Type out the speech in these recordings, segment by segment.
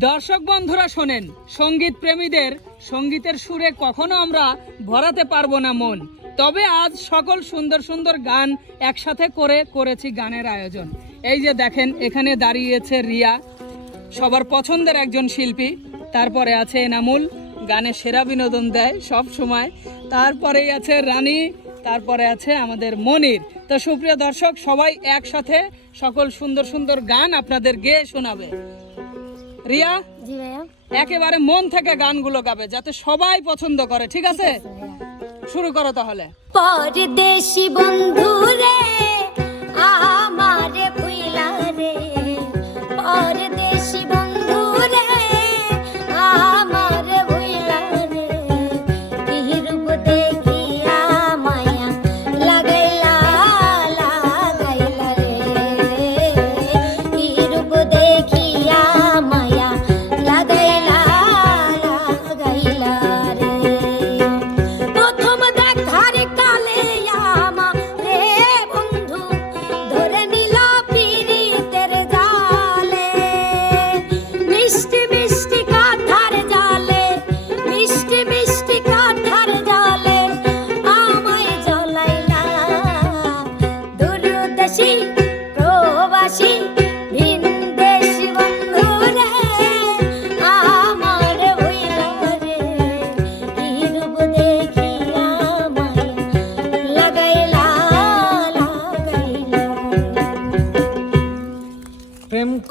দর্শক বন্ধুরা শোনেন, সংগীত প্রেমীদের সঙ্গীতের সুরে কখনো আমরা ভরাতে পারব না মন। তবে আজ সকল সুন্দর সুন্দর গান একসাথে করে করেছি গানের আয়োজন। এই যে দেখেন, এখানে দাঁড়িয়েছে রিয়া, সবার পছন্দের একজন শিল্পী। তারপরে আছে এনামুল, গানে সেরা বিনোদন দেয় সব সময়। তারপরেই আছে রানী, তারপরে আছে আমাদের মনির। তো সুপ্রিয় দর্শক, সবাই একসাথে সকল সুন্দর সুন্দর গান আপনাদের গেয়ে শোনাবে। রিয়া? একেবারে মন থেকে গানগুলো গাবে যাতে সবাই পছন্দ করে ঠিক আছে? শুরু করো তাহলে। পরদেশি বন্ধু রে আমারে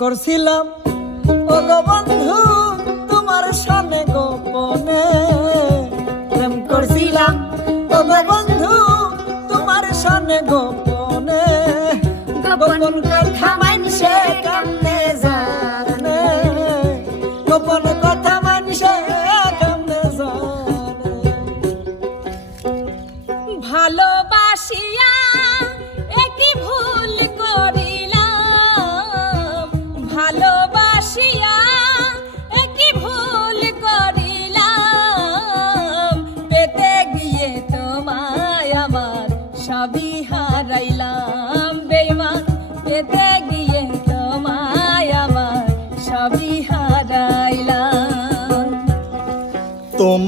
করছিলাম। ও গো বন্ধু, তোমার সামনে গোপনে প্রেম করছিলাম। ও গো বন্ধু, তোমার সামনে গোপনে গোপন কথা মানছে কেমনে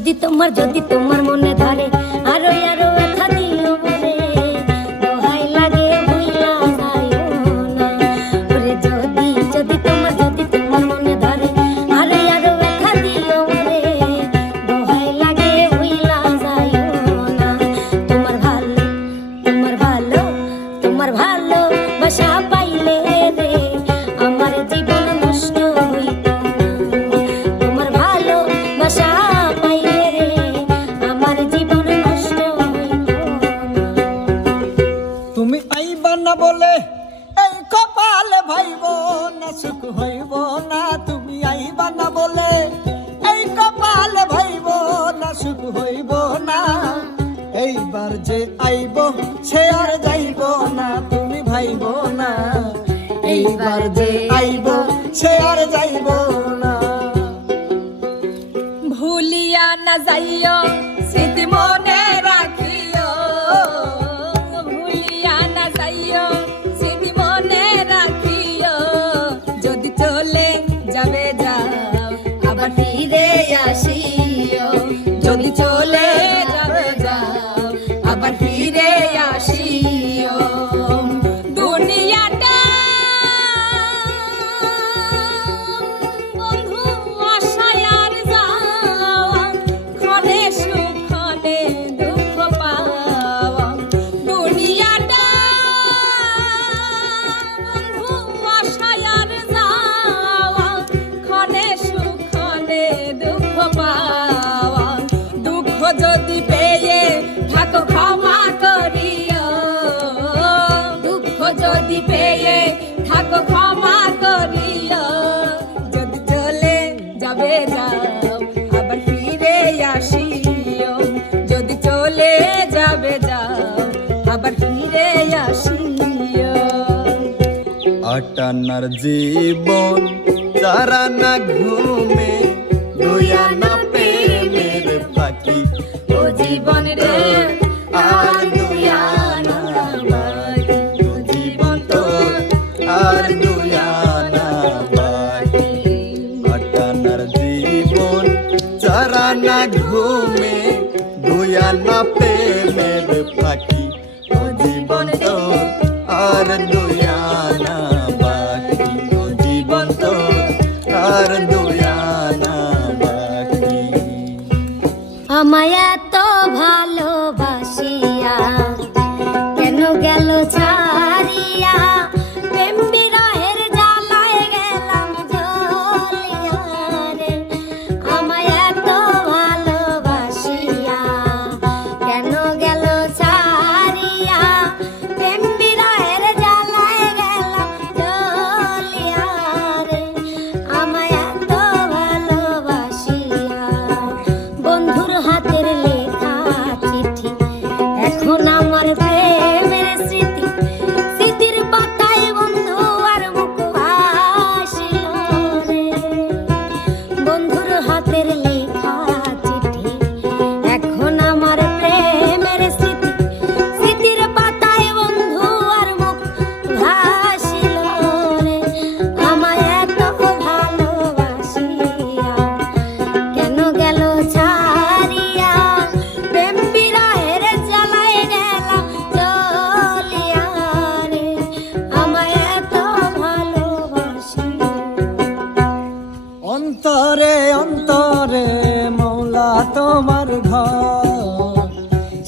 যদি তোমার যদি তোমার মনে ধরে যে আইব, সে আর যাইব না, তুমি ভাইব না। এইবার যে আইব, সে আর যাইব না। ভুলিয়া না যাইও, স্মৃতি মনে রাখিও। ভুলিয়া না যাইও, স্মৃতি মনে রাখিও। যদি চলে যাবে যাও, আবার ফিরে আসিও। যদি চলে কাটানার জীবন তারা না ঘুমে দুয়া না অন্তরে অন্তরে মৌলা তোমার ঘর।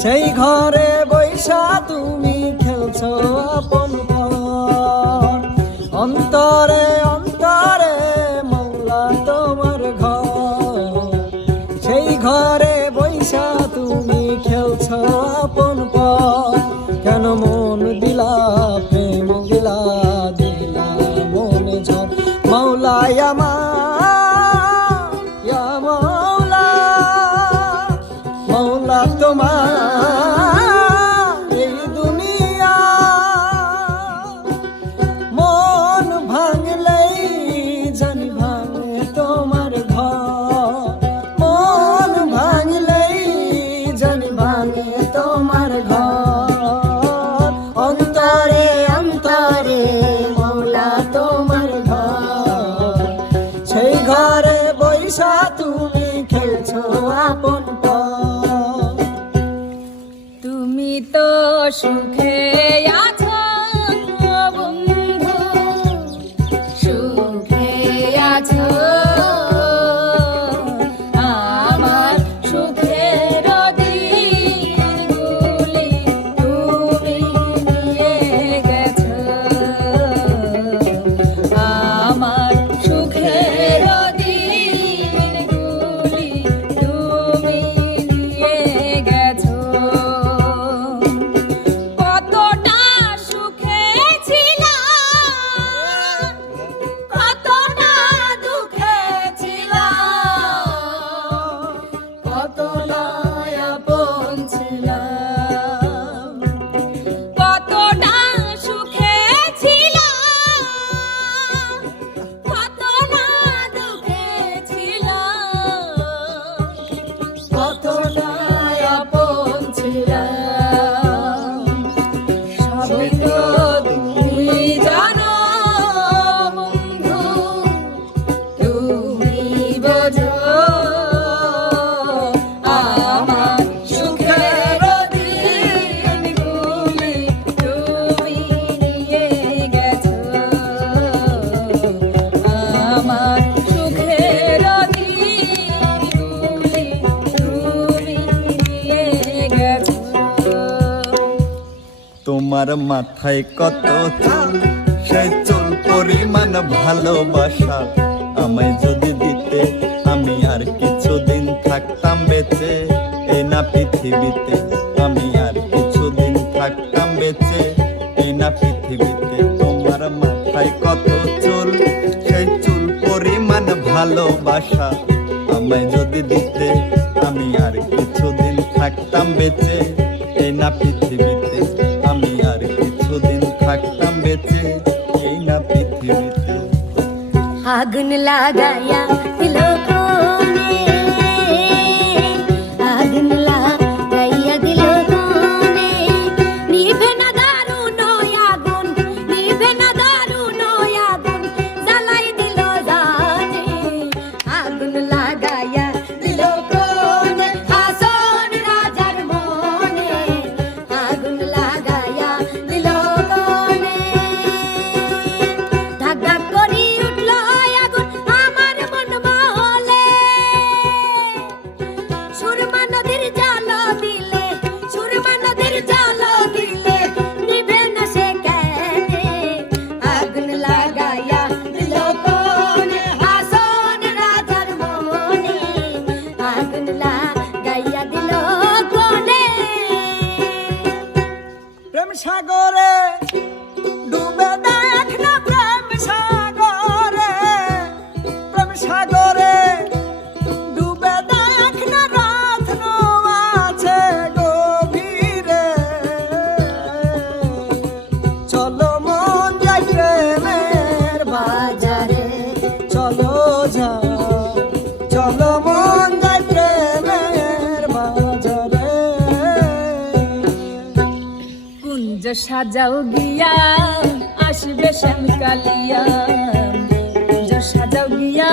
সেই ঘরে বৈশা তুমি খেলছো আপন অন্তরে আমার মাথায় কত চুল সেই চুল পরিমাণ ভালোবাসা। আমায় যদি দিতে, আমি আর কিছুদিন থাকতাম বেঁচে। এ না পৃথিবীতে, আমি আর কিছুদিন থাকতাম বেঁচে। এ না পৃথিবীতে, তোমার মাথায় কত চুল সেই চুল পরিমাণ ভালোবাসা। আমায় যদি দিতে, আমি আর কিছুদিন থাকতাম বেঁচে। आगन लगाया সাজাও গিয়া আসবে শ্যাম কালিয়া সাজাও গিয়া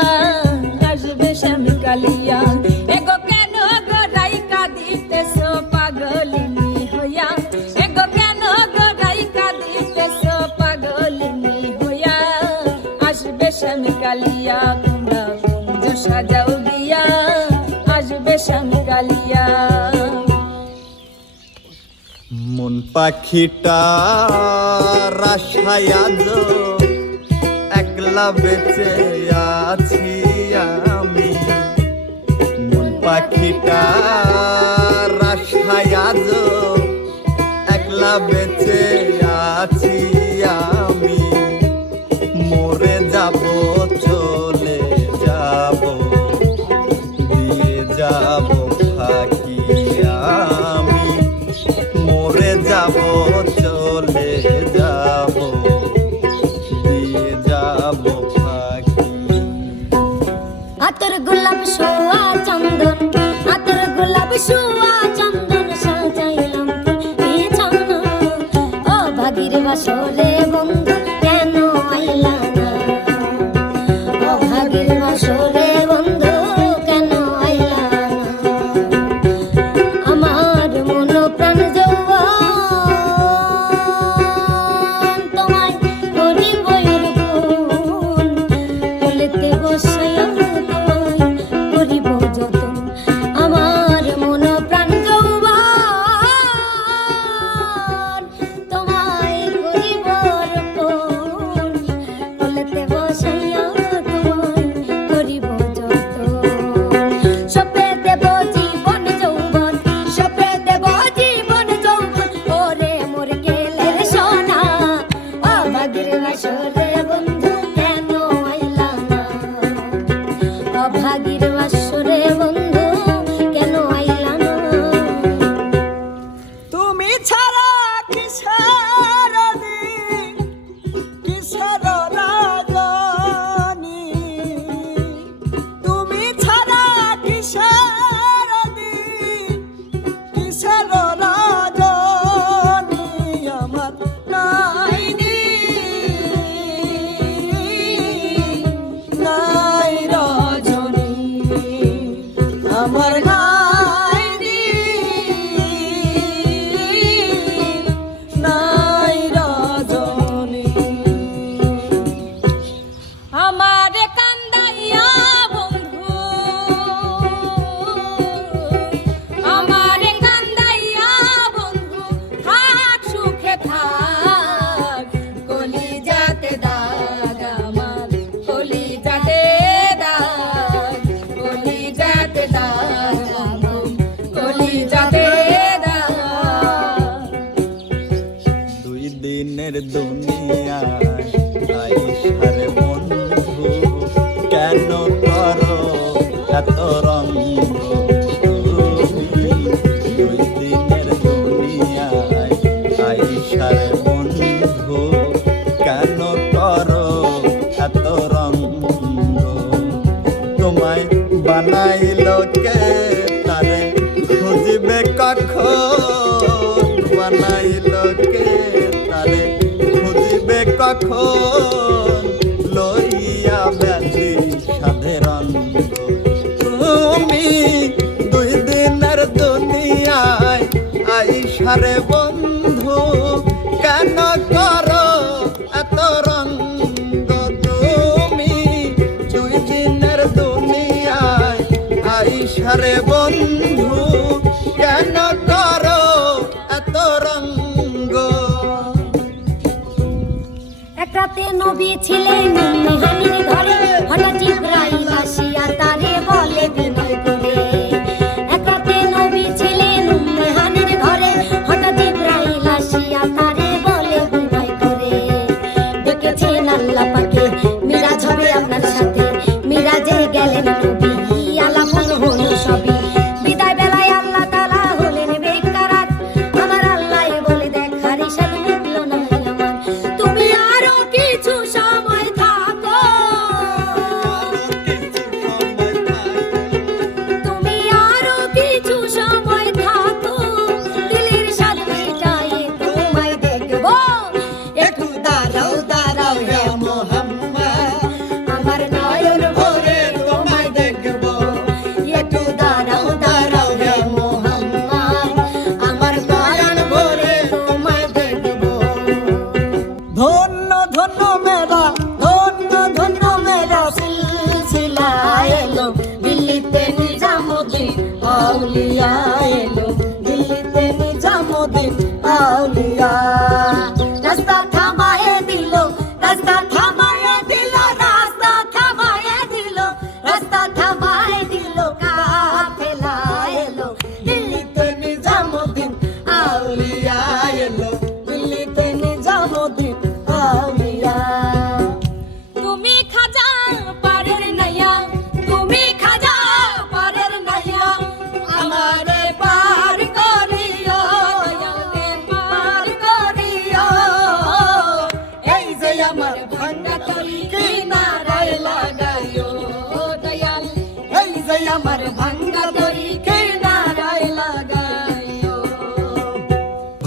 পাখিটা রাশায় আজ একলা বেঁচে আছি আমি। মন পাখিটা রাশায় আজ একলা বেঁচে তরঙ্গ দুই দিনের দুনিয়ায় আইসার বন্ধু কেন কর তরঙ্গ তোমায় বানাইল কে তারে খুঁজবে কখন বানাইল কে তারে খুঁজবে কখন আমারে বন্ধু কেন কর এত রঙ্গ তুমি? তুই জিনের দুনিয়ায় আইসারে বন্ধু কেন কর এত রঙ্গ এক রাতে নবী ছিলেন ঘরে হঠাৎ আপনার সাথে। মিরাজে গেলেন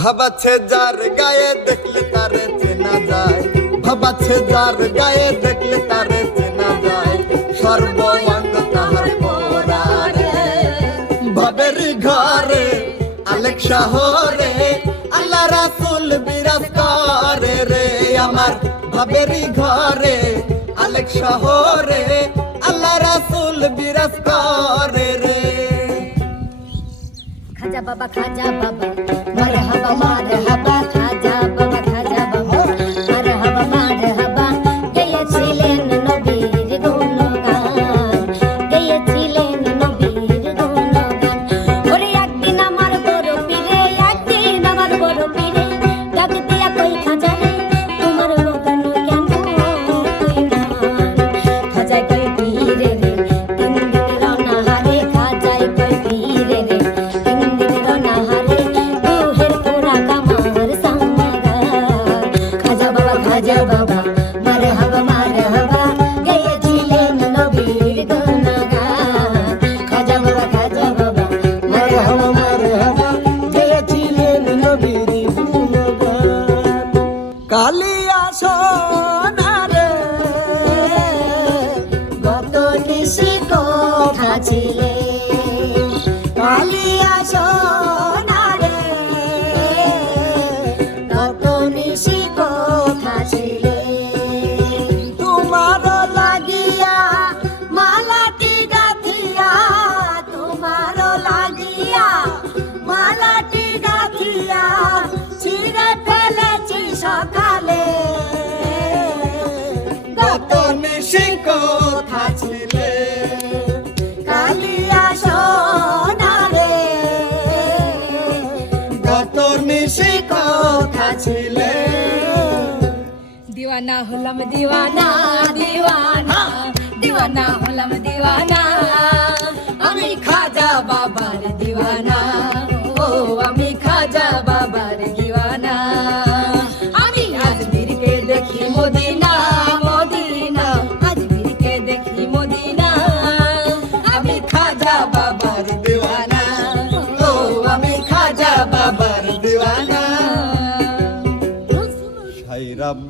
ভাবাচ্ছে যার গায়ে দেখলে তারে চেনা যায়। ভাবাচ্ছে যার গায়ে দেখলে তারে চেনা যায়। সর্বাঙ্গ তাহার পরারে। ভাবেরি ঘরে, আলেক শহরে, আল্লাহ রাসুল বিরাজ করে রে। আমার ভাবেরি ঘরে, আলেক শহরে, আল্লাহ রাসুল বিরাজ করে রে। खाजा बाबा खाजा बाबा। मरहबा मरहबा। দিওয়ানা হলাম দিওয়ানা দিওয়ানা দিওয়ানা হলাম দিওয়ানা আমি খাজা বাবার দিওয়ানা ও আমি খাজা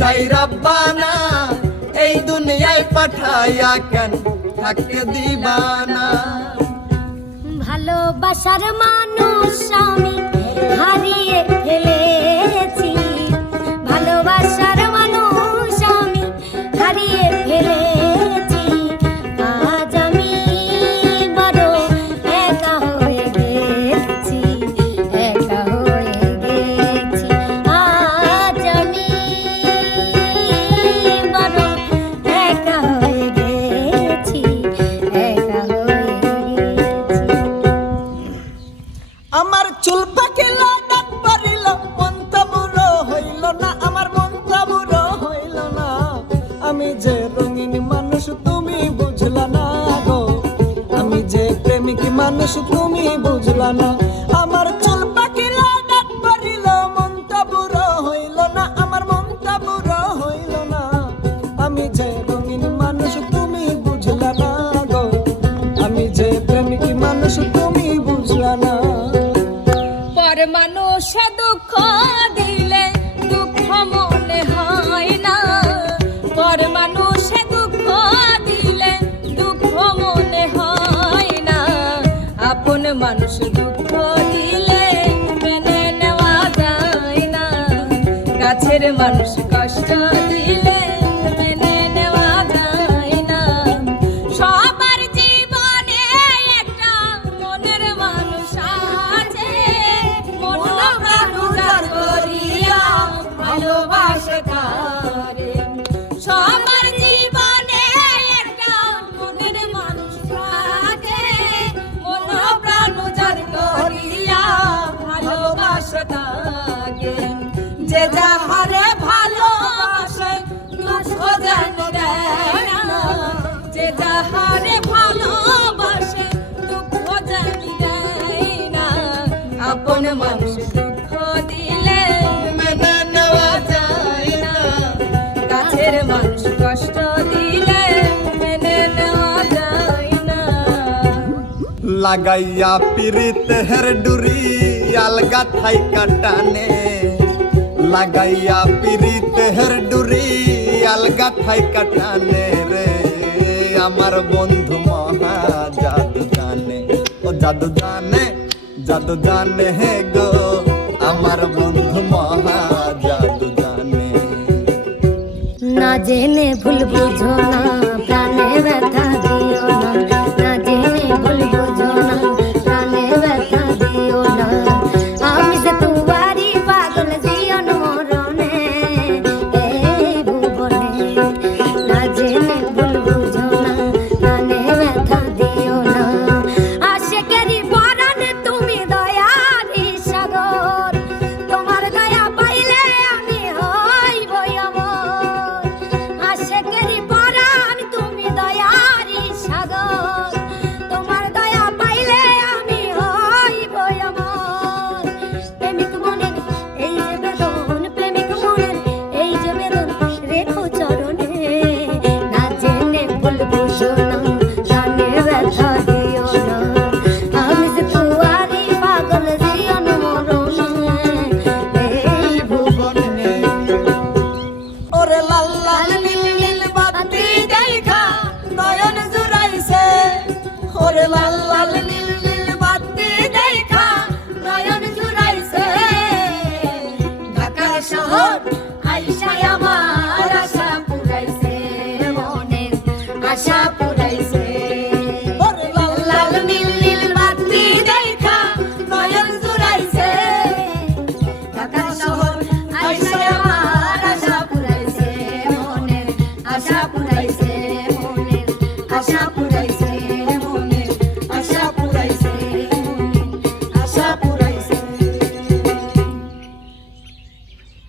সাই রাব্বানা এই দুনিয়ায় পাঠায়া কেন থাকতে দিবানা? ভালোবাসার মানুষ আমি হারিয়ে ফেলে আমারে ভালোবাসে, তবুও জানি না। আপন মানুষ দুঃখ দিলে মেনে নেওয়া যায় না। কাছের মানুষ কষ্ট দিলে মেনে নেওয়া যায় না। লাগাইয়া পিরিত হের ডুরি, আলগা থাই কাটানে লাগাইয়া পিরিত হের ডুরি, আলগা থাই কাটানে রে। আমার বন্ধু মহা জাদু জানে। ও জাদু জানে জাদু জানে হে গো, আমার বন্ধু মহা জাদু জানে। না জেনে ভুল বুঝো না।